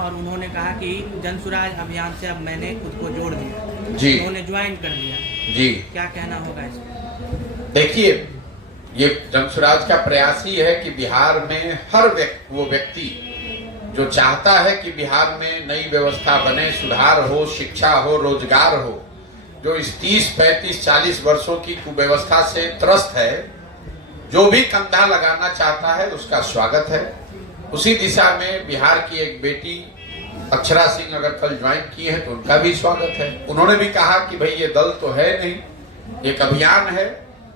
और उन्होंने कहा कि जनसुराज अभियान से अब मैंने खुद को जोड़ दिया जी, उन्होंने ज्वाइन कर लिया। जी। क्या कहना होगा इस पर? देखिए, ये जनसुराज का प्रयास ही है कि बिहार में हर वो व्यक्ति जो चाहता है कि बिहार में नई व्यवस्था बने, सुधार हो, शिक्षा हो, रोजगार हो, जो इस 30, 35, 40 वर्षों की कुव्यवस्था से त्रस्त है, जो भी कंधा लगाना चाहता है उसका स्वागत है। उसी दिशा में बिहार की एक बेटी अक्षरा सिंह अगर कल ज्वाइन की है तो उनका भी स्वागत है। उन्होंने भी कहा कि भाई ये दल तो है नहीं, एक अभियान है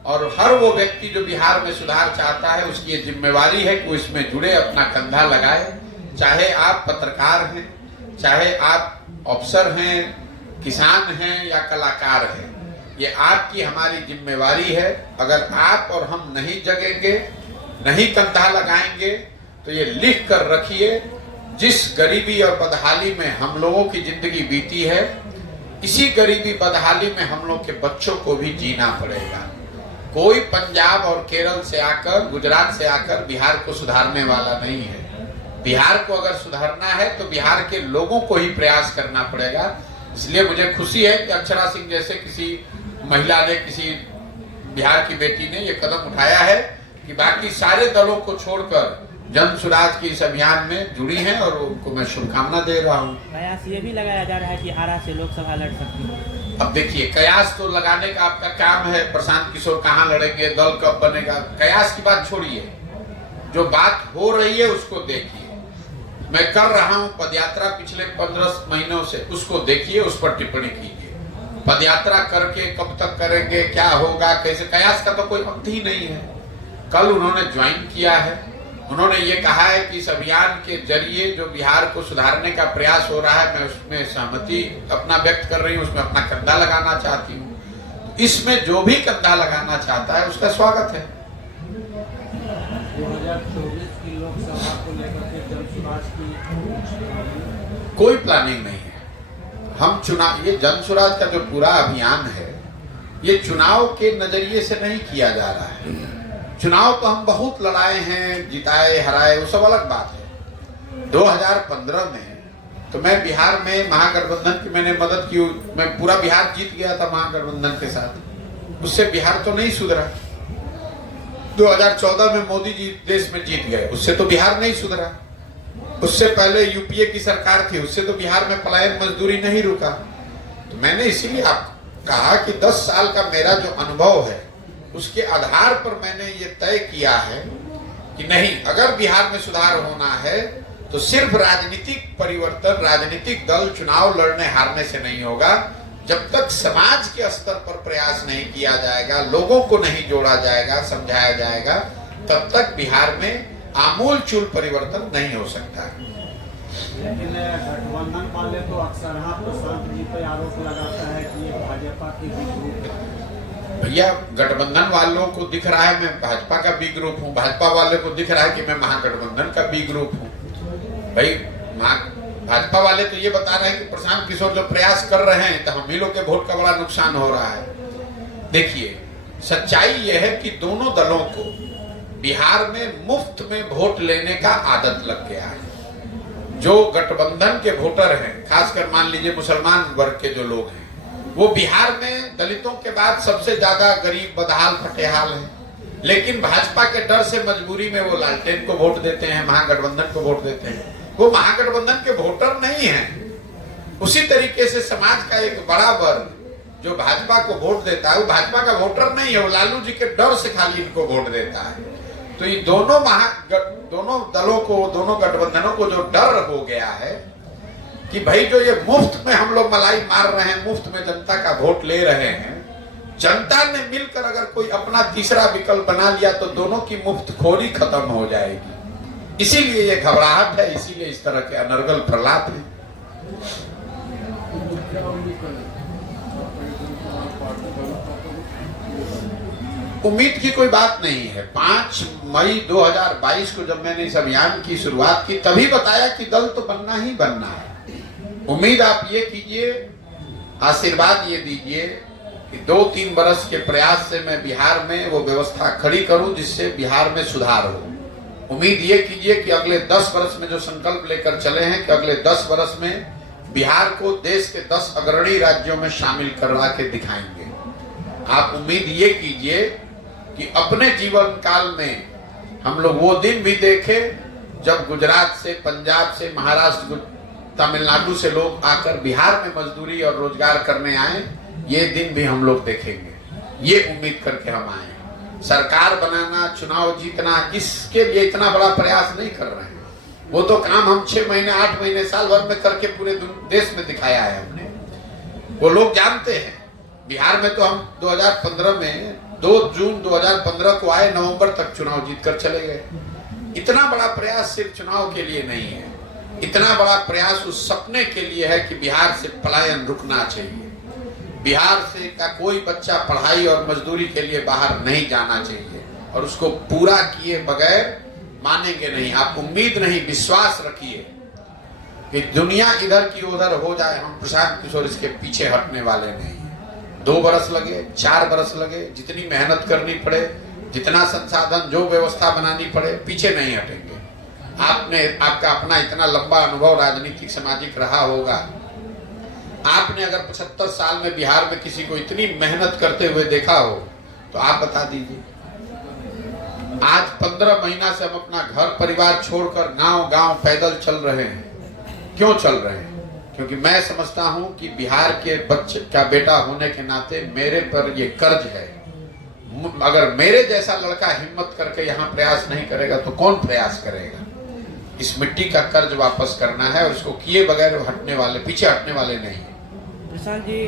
और हर वो व्यक्ति जो बिहार में सुधार चाहता है उसकी ये जिम्मेवारी है कि वो इसमें जुड़े, अपना कंधा लगाए। चाहे आप पत्रकार हैं, चाहे आप अफसर हैं, किसान हैं या कलाकार हैं, ये आपकी हमारी जिम्मेवारी है। अगर आप और हम नहीं जगेंगे, नहीं कंधा लगाएंगे तो ये लिख कर रखिए, जिस गरीबी और बदहाली में हम लोगों की जिंदगी बीती है, इसी गरीबी बदहाली में हम लोग के बच्चों को भी जीना पड़ेगा। कोई पंजाब और केरल से आकर, गुजरात से आकर बिहार को सुधारने वाला नहीं है। बिहार को अगर सुधारना है तो बिहार के लोगों को ही प्रयास करना पड़ेगा। इसलिए मुझे खुशी है कि अक्षरा सिंह जैसे किसी महिला ने, किसी बिहार की बेटी ने ये कदम उठाया है कि बाकी सारे दलों को छोड़कर जनसुराज की इस अभियान में जुड़ी हैं और उनको मैं शुभकामना दे रहा हूँ। कयास ये भी लगाया जा रहा है कि आरा से लोकसभा लड़ सकती है। अब देखिए, कयास तो लगाने का आपका काम है। प्रशांत किशोर कहाँ लड़ेंगे, दल कब बनेगा, कयास की बात छोड़िए, जो बात हो रही है उसको देखिए। मैं कर रहा हूँ पदयात्रा पिछले 15 महीनों से, उसको देखिए, उस पर टिप्पणी कीजिए। पदयात्रा करके कब तक करेंगे, क्या होगा, कैसे, कयास का तो कोई अंत ही नहीं है। कल उन्होंने ज्वाइन किया है, उन्होंने ये कहा है कि इस अभियान के जरिए जो बिहार को सुधारने का प्रयास हो रहा है, मैं उसमें सहमति अपना व्यक्त कर रही हूँ, उसमें अपना कंधा लगाना चाहती हूँ। इसमें जो भी कंधा लगाना चाहता है उसका स्वागत है। 2024 की लोकसभा को लेकर के जनसुराज की कोई प्लानिंग नहीं है। हम चुनाव, ये जनसुराज का जो पूरा अभियान है, ये चुनाव के नजरिए से नहीं किया जा रहा है। चुनाव तो हम बहुत लड़ाए हैं, जिताए, हराए, वो सब अलग बात है। 2015 में तो मैं बिहार में महागठबंधन की मैंने मदद की, मैं पूरा बिहार जीत गया था महागठबंधन के साथ। उससे बिहार तो नहीं सुधरा। 2014 में मोदी जी देश में जीत गए, उससे तो बिहार नहीं सुधरा। उससे पहले यूपीए की सरकार थी, उससे तो बिहार में पलायन मजदूरी नहीं रुका। तो मैंने इसीलिए आपको कहा कि 10 साल का मेरा जो अनुभव है उसके आधार पर मैंने ये तय किया है कि नहीं, अगर बिहार में सुधार होना है तो सिर्फ राजनीतिक परिवर्तन, राजनीतिक दल चुनाव लड़ने हारने से नहीं होगा। जब तक समाज के स्तर पर प्रयास नहीं किया जाएगा, लोगों को नहीं जोड़ा जाएगा, समझाया जाएगा, तब तक बिहार में आमूल चूल परिवर्तन नहीं हो सकता। लेकिन गठबंधन वाले तो अक्सर प्रशांत जी पे आरोप लगाता है कि ये भाजपा की बी ग्रुप है। भैया, गठबंधन वालों को दिख रहा है मैं भाजपा का बी ग्रुप हूँ, भाजपा वाले को दिख रहा है कि मैं महागठबंधन का बी ग्रुप हूँ। भाई, भाजपा वाले तो ये बता रहे हैं कि प्रशांत किशोर जो प्रयास कर रहे हैं तो हम ही लोग के वोट का बड़ा नुकसान हो रहा है। देखिए, सच्चाई यह है कि दोनों दलों को बिहार में मुफ्त में वोट लेने का आदत लग गया है। जो गठबंधन के वोटर हैं, खासकर मान लीजिए मुसलमान वर्ग के जो लोग हैं, वो बिहार में दलितों के बाद सबसे ज्यादा गरीब, बदहाल, फटेहाल हैं। लेकिन भाजपा के डर से मजबूरी में वो लालटेन को वोट देते हैं, महागठबंधन को वोट देते हैं। वो महागठबंधन के वोटर नहीं हैं। उसी तरीके से समाज का एक बड़ा वर्ग जो भाजपा को वोट देता है, वो भाजपा का वोटर नहीं है, वो लालू जी के डर से खाली इनको वोट देता है। तो ये दोनों दलों को, दोनों गठबंधनों को जो डर हो गया है कि भाई जो ये मुफ्त में हम लोग मलाई मार रहे हैं, मुफ्त में जनता का वोट ले रहे हैं, जनता ने मिलकर अगर कोई अपना तीसरा विकल्प बना लिया तो दोनों की मुफ्तखोरी खत्म हो जाएगी। इसीलिए ये घबराहट है, इसीलिए इस तरह के अनर्गल प्रलाप हैं। उम्मीद की कोई बात नहीं है। 5 मई 2022 को जब मैंने इस अभियान की शुरुआत की, तभी बताया कि दल तो बनना ही बनना है। उम्मीद आप ये कीजिए, आशीर्वाद ये दीजिए कि 2-3 बरस के प्रयास से मैं बिहार में वो व्यवस्था खड़ी करूं जिससे बिहार में सुधार हो। उम्मीद ये कीजिए कि अगले 10 वर्ष में जो संकल्प लेकर चले हैं कि अगले 10 वर्ष में बिहार को देश के 10 अग्रणी राज्यों में शामिल करवा के दिखाएंगे। आप उम्मीद ये कीजिए कि अपने जीवन काल में हम लोग वो दिन भी देखें जब गुजरात से, पंजाब से, महाराष्ट्र, तमिलनाडु से लोग आकर बिहार में मजदूरी और रोजगार करने आए। ये दिन भी हम लोग देखेंगे, ये उम्मीद करके हम आए। सरकार बनाना, चुनाव जीतना, इसके लिए इतना बड़ा प्रयास नहीं कर रहे हैं। वो तो काम हम 6 महीने, 8 महीने, साल भर में करके पूरे देश में दिखाया है हमने। वो लोग जानते हैं। बिहार में तो हम 2015 में 2 जून 2015 को आए, नवंबर तक चुनाव जीत कर चले गए। इतना बड़ा प्रयास सिर्फ चुनाव के लिए नहीं है, इतना बड़ा प्रयास उस सपने के लिए है कि बिहार से पलायन रुकना चाहिए। बिहार से का कोई बच्चा पढ़ाई और मजदूरी के लिए बाहर नहीं जाना चाहिए, और उसको पूरा किए बगैर मानेंगे नहीं। आप उम्मीद नहीं, विश्वास रखिए कि दुनिया इधर की उधर हो जाए, हम प्रशांत किशोर इसके पीछे हटने वाले नहीं हैं। 2 बरस लगे, 4 बरस लगे, जितनी मेहनत करनी पड़े, जितना संसाधन, जो व्यवस्था बनानी पड़े, पीछे नहीं हटेंगे। आपका अपना इतना लंबा अनुभव राजनीतिक सामाजिक रहा होगा। आपने अगर 75 साल में बिहार में किसी को इतनी मेहनत करते हुए देखा हो तो आप बता दीजिए। आज 15 महीना से हम अपना घर परिवार छोड़कर गांव-गांव पैदल चल रहे हैं। क्यों चल रहे हैं? क्योंकि मैं समझता हूं कि बिहार के बच्चे का बेटा होने के नाते मेरे पर ये कर्ज है। अगर मेरे जैसा लड़का हिम्मत करके यहाँ प्रयास नहीं करेगा तो कौन प्रयास करेगा? इस मिट्टी का कर्ज वापस करना है, और इसको किए बगैर हटने वाले, पीछे हटने वाले नहीं है। प्रशांत जी,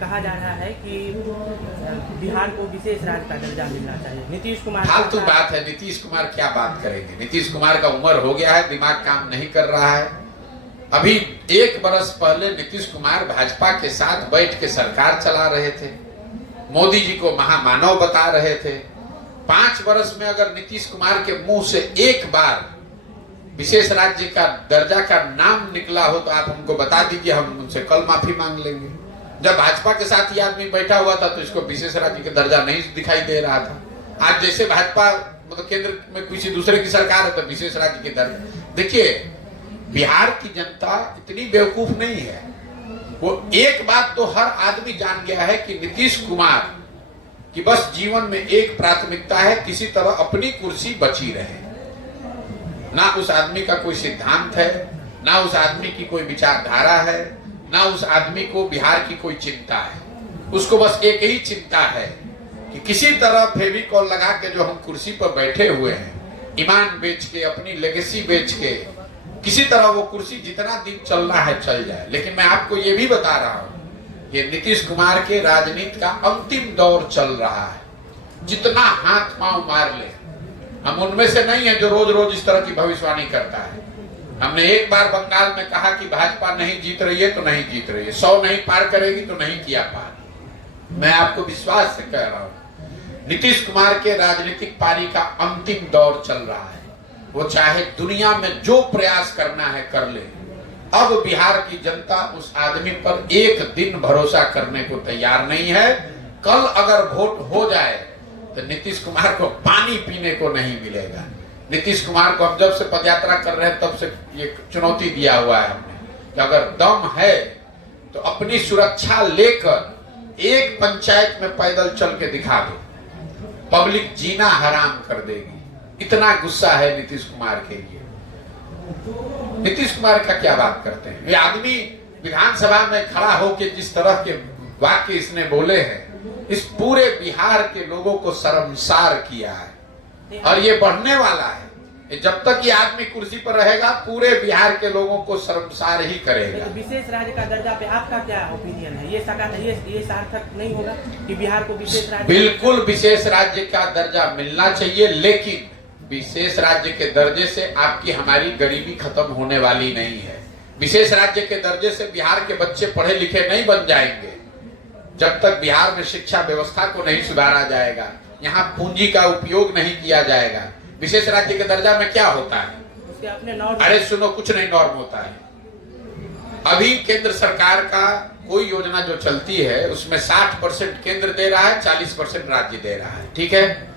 कहा जा रहा है कि बिहार को विशेष राज्य का दर्जा मिलना चाहिए। नीतीश कुमार, फालतू बात है। नीतीश कुमार क्या बात करेंगे? नीतीश कुमार का उम्र हो गया है, दिमाग काम नहीं कर रहा है। अभी 1 बरस पहले नीतीश कुमार भाजपा के साथ बैठ के सरकार चला रहे थे, मोदी जी को महामानव बता रहे थे। 5 वर्ष में अगर नीतीश कुमार के मुंह से एक बार विशेष राज्य का दर्जा का नाम निकला हो तो आप हमको बता दीजिए, हम उनसे कल माफी मांग लेंगे। जब भाजपा के साथ ये आदमी बैठा हुआ था तो इसको विशेष राज्य का दर्जा नहीं दिखाई दे रहा था। आज जैसे भाजपा मतलब केंद्र में किसी दूसरे की सरकार है तो विशेष राज्य के दर्जा। देखिए, बिहार की जनता इतनी बेवकूफ नहीं है। वो एक बात तो हर आदमी जान गया है कि नीतीश कुमार की बस जीवन में एक प्राथमिकता है, किसी तरह अपनी कुर्सी बची रहे। ना उस आदमी का कोई सिद्धांत है, ना उस आदमी की कोई विचारधारा है, ना उस आदमी को बिहार की कोई चिंता है। उसको बस एक ही चिंता है कि किसी तरह फेविकॉल लगा के जो हम कुर्सी पर बैठे हुए हैं, ईमान बेच के, अपनी लेगेसी बेच के, किसी तरह वो कुर्सी जितना दिन चलना है चल जाए। लेकिन मैं आपको ये भी बता रहा हूं, ये नीतीश कुमार के राजनीति का अंतिम दौर चल रहा है। जितना हाथ पांव मार ले, हम उनमें से नहीं है जो रोज रोज इस तरह की भविष्यवाणी करता है। हमने एक बार बंगाल में कहा कि भाजपा नहीं जीत रही है तो नहीं जीत रही है, 100 नहीं पार करेगी तो नहीं किया पार। मैं आपको विश्वास से कह रहा हूं, नीतीश कुमार के राजनीतिक पारी का अंतिम दौर चल रहा है। वो चाहे दुनिया में जो प्रयास करना है कर ले। अब बिहार की जनता उस आदमी पर एक दिन भरोसा करने को तैयार नहीं है। कल अगर वोट हो जाए तो नीतीश कुमार को पानी पीने को नहीं मिलेगा। नीतीश कुमार को हम जब से पदयात्रा कर रहे हैं तब से ये चुनौती दिया हुआ है हमने कि अगर दम है तो अपनी सुरक्षा लेकर एक पंचायत में पैदल चल के दिखा दो, पब्लिक जीना हराम कर देगी। इतना गुस्सा है नीतीश कुमार के लिए। नीतीश कुमार का क्या बात करते हैं? ये आदमी विधानसभा में खड़ा होकर जिस तरह के वाक्य इसने बोले हैं, इस पूरे बिहार के लोगों को शर्मसार किया है, और ये बढ़ने वाला है। जब तक ये आदमी कुर्सी पर रहेगा पूरे बिहार के लोगों को शर्मसार ही करेगा। तो विशेष राज्य का दर्जा पे आपका क्या ओपिनियन है? ये सार्थक नहीं होगा कि बिहार को विशेष राज्य? बिल्कुल विशेष राज्य का दर्जा मिलना चाहिए, लेकिन विशेष राज्य के दर्जे से आपकी हमारी गरीबी खत्म होने वाली नहीं है। विशेष राज्य के दर्जे से बिहार के बच्चे पढ़े लिखे नहीं बन जाएंगे जब तक बिहार में शिक्षा व्यवस्था को नहीं सुधारा जाएगा, यहाँ पूंजी का उपयोग नहीं किया जाएगा। विशेष राज्य के दर्जा में क्या होता है? उसके अपने नॉर्म। अरे सुनो, कुछ नहीं नॉर्म होता है। अभी केंद्र सरकार का कोई योजना जो चलती है उसमें 60% केंद्र दे रहा है, 40% राज्य दे रहा है। ठीक है,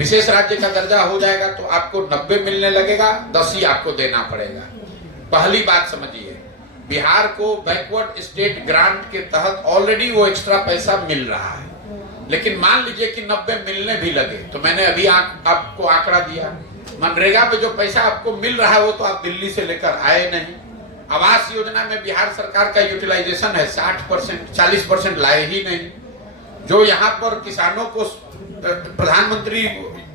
विशेष राज्य का दर्जा हो जाएगा तो आपको 90 मिलने लगेगा, 10 ही आपको देना पड़ेगा। पहली बात समझिए, बिहार को बैकवर्ड स्टेट ग्रांट के तहत ऑलरेडी वो एक्स्ट्रा पैसा मिल रहा है, लेकिन मान लीजिए कि 90 मिलने भी लगे तो मैंने अभी आपको आंकड़ा दिया, मनरेगा पे जो पैसा आपको मिल रहा है वो तो आप दिल्ली से लेकर आए नहीं। आवास योजना में बिहार सरकार का यूटिलाइजेशन है 60%, 40% लाए ही नहीं। जो यहाँ पर किसानों को प्रधानमंत्री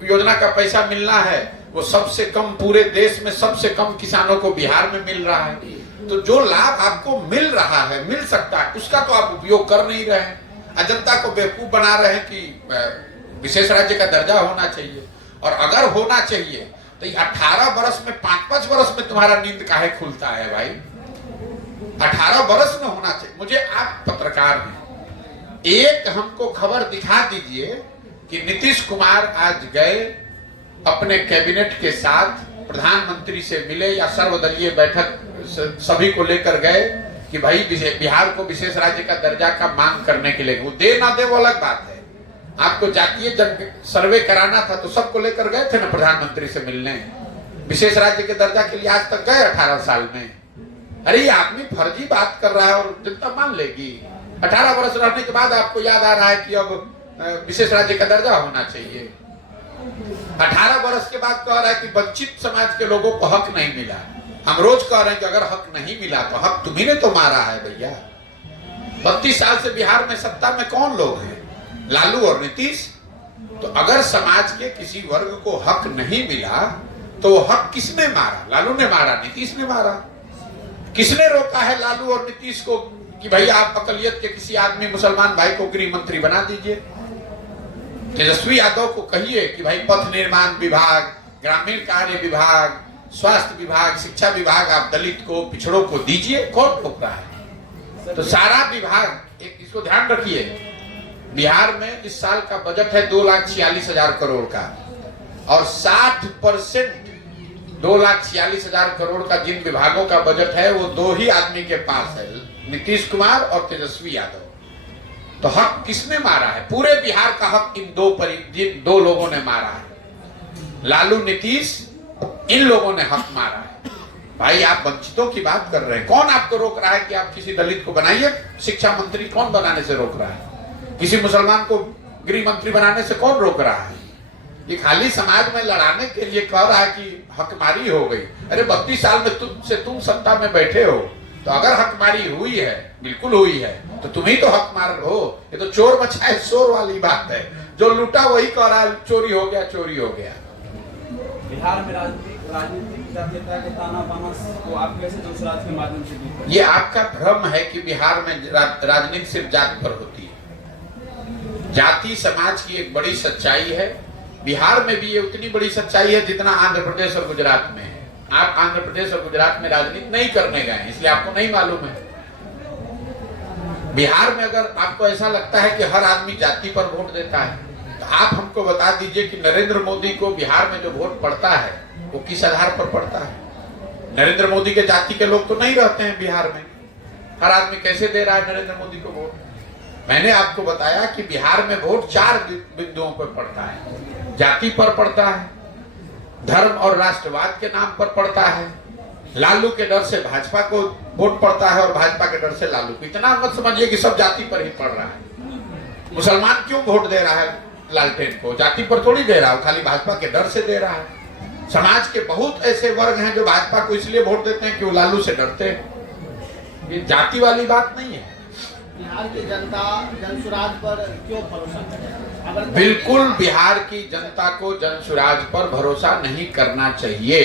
योजना का पैसा मिलना है वो सबसे कम, पूरे देश में सबसे कम किसानों को बिहार में मिल रहा है। तो जो लाभ आपको मिल रहा है, मिल सकता है, उसका तो आप उपयोग कर नहीं रहे हैं। जनता को बेवकूफ बना रहे हैं कि विशेष राज्य का दर्जा होना चाहिए, और अगर होना चाहिए तो 18 वर्ष में 5-5 वर्ष में तुम्हारा नींद काहे खुलता है भाई? 18 वर्ष में होना चाहिए। मुझे आप पत्रकार हैं, एक हमको खबर दिखा दीजिए कि नीतीश कुमार आज गए अपने कैबिनेट के साथ प्रधानमंत्री से मिले या सर्वदलीय बैठक सभी को लेकर गए कि भाई बिहार को विशेष राज्य का दर्जा का मांग करने के लिए। वो दे ना दे वो अलग बात है, आपको जातीय सर्वे कराना था तो सबको लेकर गए थे ना प्रधानमंत्री से मिलने। विशेष राज्य के दर्जा के लिए आज तक गए 18 साल में? अरे ये आदमी फर्जी बात कर रहा है और जनता मान लेगी। 18 वर्ष रहने के बाद आपको याद आ रहा है कि अब विशेष राज्य का दर्जा होना चाहिए। 18 वर्ष के बाद कह रहा है कि वंचित समाज के लोगों को हक नहीं मिला। हम रोज कह रहे हैं कि अगर हक नहीं मिला तो हक तुम्ही ने तो मारा है भैया। 32 साल से बिहार में सत्ता में कौन लोग हैं? लालू और नीतीश। तो अगर समाज के किसी वर्ग को हक नहीं मिला तो वो हक किसने मारा? लालू ने मारा, नीतीश ने मारा। किसने रोका है लालू और नीतीश को कि भाई आप अकलियत के किसी आदमी मुसलमान भाई को गृह मंत्री बना दीजिए? तेजस्वी यादव को कहिए कि भाई पथ निर्माण विभाग, ग्रामीण कार्य विभाग, स्वास्थ्य विभाग, शिक्षा विभाग आप दलित को, पिछड़ों को दीजिए। कौन रोक रहा है? तो सारा विभाग, एक इसको ध्यान रखिए, बिहार में इस साल का बजट है 2,46,000 करोड़ का, और 60% 2,46,000 करोड़ का जिन विभागों का बजट है वो दो ही आदमी के पास है, नीतीश कुमार और तेजस्वी यादव। तो हक किसने मारा है? पूरे बिहार का हक जिन दो लोगों ने मारा है, लालू, नीतीश, इन लोगों ने हक मारा है। भाई आप वंचितों की बात कर रहे हैं, कौन आपको रोक रहा है कि आप किसी दलित को बनाइए शिक्षा मंत्री? कौन बनाने से रोक रहा है? किसी मुसलमान को गृह मंत्री बनाने से कौन रोक रहा है? ये खाली समाज में लड़ाने के लिए कह रहा है कि हकमारी हो गई। अरे 32 साल में तुम सत्ता में बैठे हो, तो अगर हकमारी हुई है, बिल्कुल हुई है, तो तुम ही तो हकमार हो। ये तो चोर मचाए शोर वाली बात है, जो लूटा वही कह रहा है चोरी हो गया, चोरी हो गया। बिहार में राजनीतिक के ताना बाना को आप कैसे जनसुराज के माध्यम से दूर करें? ये आपका भ्रम है कि बिहार में राजनीति सिर्फ जाति पर होती है। जाति समाज की एक बड़ी सच्चाई है। बिहार में भी ये उतनी बड़ी सच्चाई है जितना आंध्र प्रदेश और गुजरात में है। आप आंध्र प्रदेश और गुजरात में राजनीति नहीं करने गए, इसलिए आपको नहीं मालूम है। बिहार में अगर आपको ऐसा लगता है कि हर आदमी जाति पर वोट देता है, तो आप हमको बता दीजिए कि नरेंद्र मोदी को बिहार में जो वोट पड़ता है वो किस आधार पर पड़ता है? नरेंद्र मोदी के जाति के लोग तो नहीं रहते हैं बिहार में। हर आदमी कैसे दे रहा है नरेंद्र मोदी को वोट? मैंने आपको बताया कि बिहार में वोट 4 बिंदुओं पर पड़ता है। जाति पर पड़ता है, धर्म और राष्ट्रवाद के नाम पर पड़ता है, लालू के डर से भाजपा को वोट पड़ता है और भाजपा के डर से लालू को। इतना मत समझिए कि सब जाति पर ही पड़ रहा है। मुसलमान क्यों वोट दे रहा है लालटेन को? जाति पर थोड़ी दे रहा है, खाली भाजपा के डर से दे रहा है। समाज के बहुत ऐसे वर्ग हैं जो भाजपा को इसलिए वोट देते हैं कि वो लालू से डरते हैं। ये जाति वाली बात नहीं है। बिहार की जनता जनसुराज पर क्यों भरोसा करे? बिल्कुल बिहार की जनता को जनसुराज पर भरोसा नहीं करना चाहिए।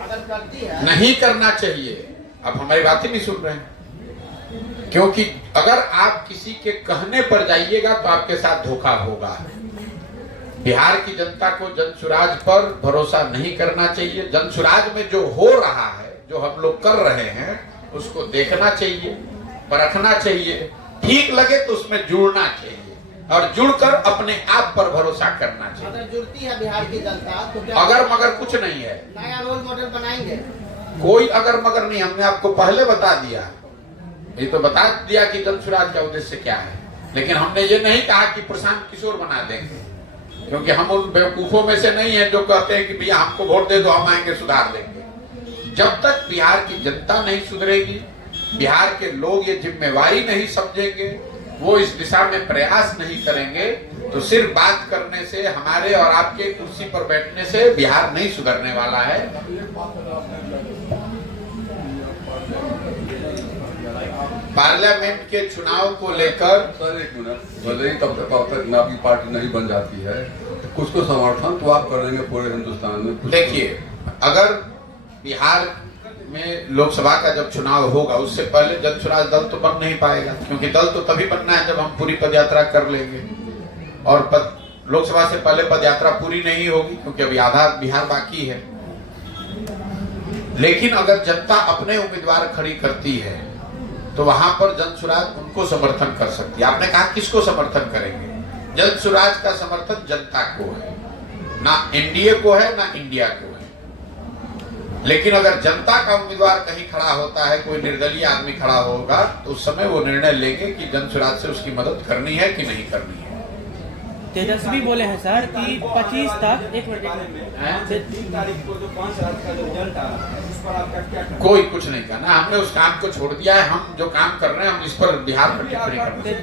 अगर करती है, नहीं करना चाहिए। आप हमारी बात ही नहीं सुन रहे हैं, क्योंकि अगर आप किसी के कहने पर जाइएगा तो आपके साथ धोखा होगा। बिहार की जनता को जनसुराज पर भरोसा नहीं करना चाहिए। जनसुराज में जो हो रहा है, जो हम लोग कर रहे हैं, उसको देखना चाहिए, परखना चाहिए, ठीक लगे तो उसमें जुड़ना चाहिए और जुड़कर अपने आप पर भरोसा करना चाहिए। अगर जुड़ती है बिहार की जनता तो क्या अगर मगर कुछ नहीं है, नया रोल मॉडल बनाएंगे? कोई अगर मगर नहीं। हमने आपको पहले बता दिया, ये तो बता दिया कि जनसुराज का उद्देश्य क्या है, लेकिन हमने ये नहीं कहा कि प्रशांत किशोर बना देंगे। क्योंकि हम उन बेवकूफों में से नहीं है जो कहते हैं कि भैया हमको वोट दे दो, हम आएंगे सुधार देंगे। जब तक बिहार की जनता नहीं सुधरेगी, बिहार के लोग ये जिम्मेवारी नहीं समझेंगे, वो इस दिशा में प्रयास नहीं करेंगे, तो सिर्फ बात करने से, हमारे और आपके कुर्सी पर बैठने से बिहार नहीं सुधरने वाला है। पार्लियामेंट के चुनाव को लेकर सर एक मिनट, भले ही तब तक आपकी पार्टी नहीं बन जाती है, कुछ को समर्थन तो आप करेंगे पूरे हिंदुस्तान में। देखिए, अगर बिहार में लोकसभा का जब चुनाव होगा, उससे पहले जनसुराज दल तो बन नहीं पाएगा, क्योंकि दल तो तभी बनना है जब हम पूरी पदयात्रा कर लेंगे, और लोकसभा से पहले पदयात्रा पूरी नहीं होगी, क्योंकि अभी आधा बिहार बाकी है। लेकिन अगर जनता अपने उम्मीदवार खड़ी करती है तो वहां पर जनसुराज उनको समर्थन कर सकती है। आपने कहा किसको समर्थन करेंगे? जनसुराज का समर्थन जनता को है, ना एनडीए को है, ना इंडिया को है। लेकिन अगर जनता का उम्मीदवार कहीं खड़ा होता है, कोई निर्दलीय आदमी खड़ा होगा, तो उस समय वो निर्णय लेंगे कि जनसुराज से उसकी मदद करनी है कि नहीं करनी है। तेजस्वी बोले हैं सर कि 25 तक, एक मिनट, 3 तारीख को जो 5 राज्य का जो रिजल्ट आ रहा है, उस पर आपका क्या कहना है? कोई कुछ नहीं करना, हमने उस काम को छोड़ दिया है। हम जो काम कर रहे हैं, हम इस पर बिहार पर टिप्पणी करते हैं,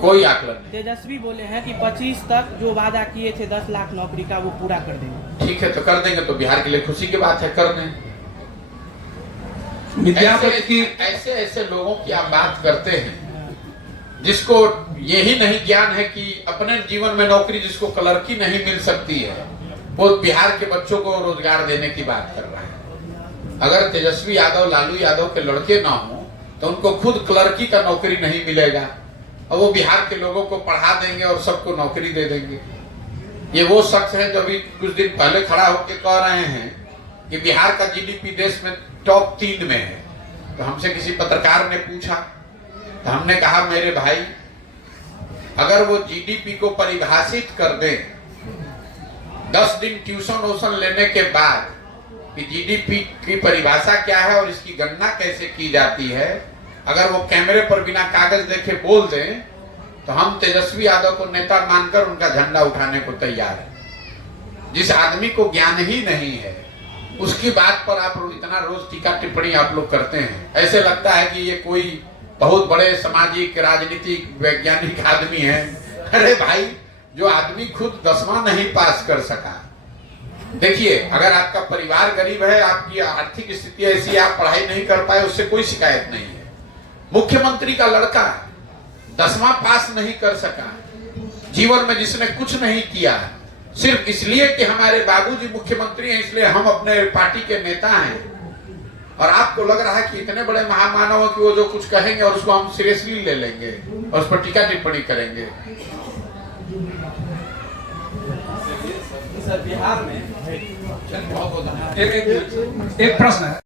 कोई आकलन नहीं। तेजस्वी बोले हैं कि 25 तक जो वादा किए थे 10 लाख नौकरी का, वो पूरा कर देंगे। ठीक है, तो कर देंगे, तो बिहार के लिए खुशी की बात है, कर दें। ऐसे ऐसे लोगों की आप बात करते हैं जिसको यही नहीं ज्ञान है कि अपने जीवन में नौकरी, जिसको क्लर्की नहीं मिल सकती है, वो बिहार के बच्चों को रोजगार देने की बात कर रहा है। अगर तेजस्वी यादव, लालू यादव के लड़के ना हो तो उनको खुद क्लर्की का नौकरी नहीं मिलेगा, और वो बिहार के लोगों को पढ़ा देंगे और सबको नौकरी दे देंगे। ये वो शख्स है जो अभी कुछ दिन पहले खड़ा होकर कह रहे हैं कि बिहार का जीडीपी देश में टॉप 3 में है। तो हमसे किसी पत्रकार ने पूछा, तो हमने कहा मेरे भाई, अगर वो जीडीपी को परिभाषित कर दें 10 दिन ट्यूशन वोशन लेने के बाद कि जीडीपी की परिभाषा क्या है और इसकी गणना कैसे की जाती है, अगर वो कैमरे पर बिना कागज देखे बोल दें, तो हम तेजस्वी यादव को नेता मानकर उनका झंडा उठाने को तैयार है। जिस आदमी को ज्ञान ही नहीं है, उसकी बात पर आप इतना रोज टीका टिप्पणी आप लोग करते हैं। ऐसे लगता है कि ये कोई बहुत बड़े सामाजिक, राजनीतिक, वैज्ञानिक आदमी है। अरे भाई, जो आदमी खुद 10वां नहीं पास कर सका। देखिए, अगर आपका परिवार गरीब है, आपकी आर्थिक स्थिति ऐसी है, आप पढ़ाई नहीं कर पाए, उससे कोई शिकायत नहीं है। मुख्यमंत्री का लड़का 10वां पास नहीं कर सका, जीवन में जिसने कुछ नहीं किया, सिर्फ इसलिए कि हमारे बाबूजी मुख्यमंत्री हैं, इसलिए हम अपने पार्टी के नेता हैं, और आपको लग रहा है कि इतने बड़े महामानव कि वो जो कुछ कहेंगे और उसको हम सीरियसली ले लेंगे और उस पर टीका टिप्पणी करेंगे। सर, बिहार में एक प्रश्न है।